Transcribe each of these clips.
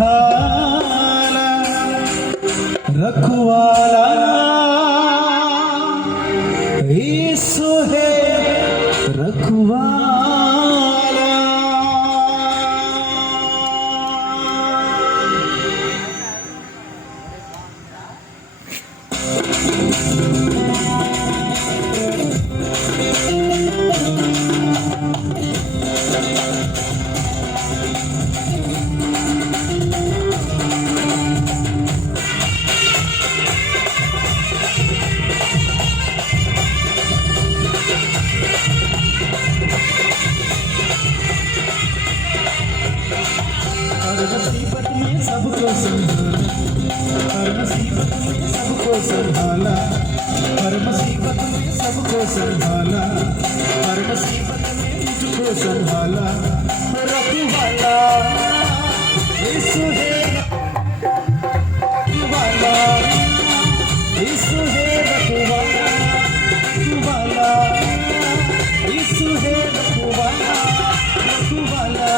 संभाला रखवाला यीशु है रखवाला। हर मुसीबत में सबको संभाला, हर मुसीबत में सबको संभाला, हर मुसीबत में मुझको संभाला। रखवाला यीशु है रखवाला, यीशु है रखवाला, रखवाला यीशु है रखवाला, रखवाला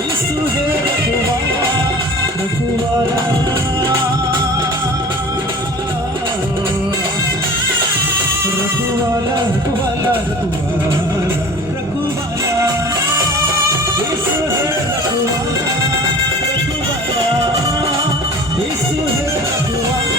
यीशु है रखवाला, रखवाला रखवाला रखवाला रखवाला रखवाला यीशु है रखवाला, रखवाला यीशु है रखवाला।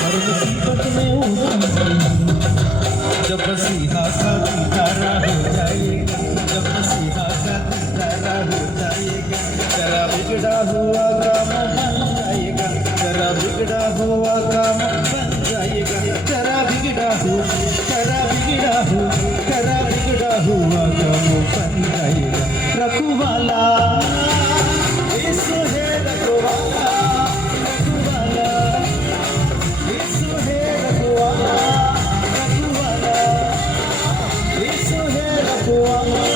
हर मुसीबत में जब मसीहा का दीदारा हो जाएगा, जब मसीहा का दीदारा हो जाएगा, जरा बिगड़ा हुआ काम बन जाएगा, जरा बिगड़ा हुआ काम बन जाएगा, जरा बिगड़ा हुआ काम बन जाएगा। रखवाला यीशु है रखवाला, रखवाला यीशु है रखवाला, रखवाला यीशु है रखवाला।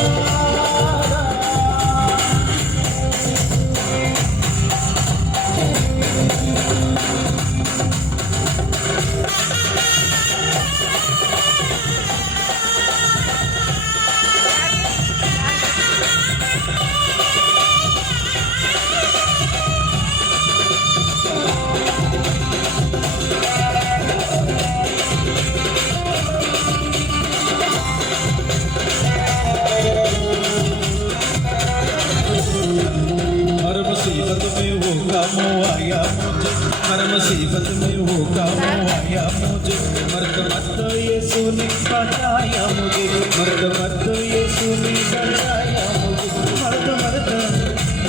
हर मुसीबत में वो काम आया मुझे, हर मुसीबत में वो काम आया मुझे, मर्द मर्द यीशु ने बचाया मुझे, मर्द मर्द यीशु ने बचाया मुझे, मर्द मर्द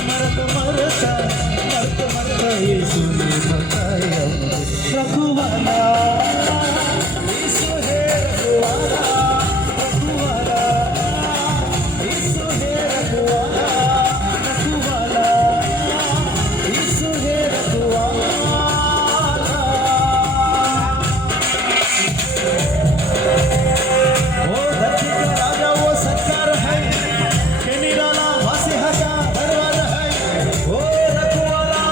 मर्द मर्द मर्द मर्द यीशु ने बचाया मुझे। रखवाला यीशु है रखवाला, रखवाला यीशु है रखवाला, रखवाला यीशु है रखवाला। ओ धरती का राजा वो सरकार है कि निराला मसीहा का दरबार है। ओ रखवाला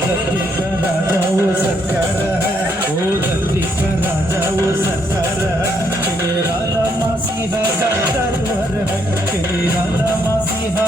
धरती का राजा वो सरकार है, ओ धरती का राजा वो सरकार है, कि निराला मसीहा का दरबार है, कि निराला मसीहा